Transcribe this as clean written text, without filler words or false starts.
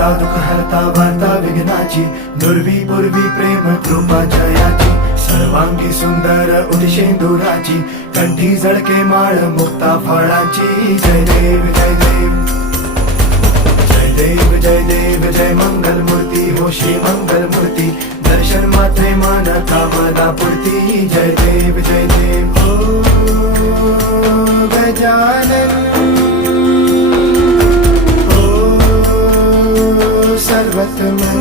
दाता दुःख हरता वार्ता विघ्नाची, दुर्वी पूर्वी प्रेम कृपा जयाची, सर्वांगी सुंदर उदिशेंदुराची, कंठी जळके माळ मुक्ता फळाची. जय देव जय देव जय देव जय देव जय मंगल मूर्ती हो श्री मंगल मूर्ती, दर्शन मात्रे मान कामना पूर्ती. जय देव जय देव ओ गजानन ओ सर्वतमन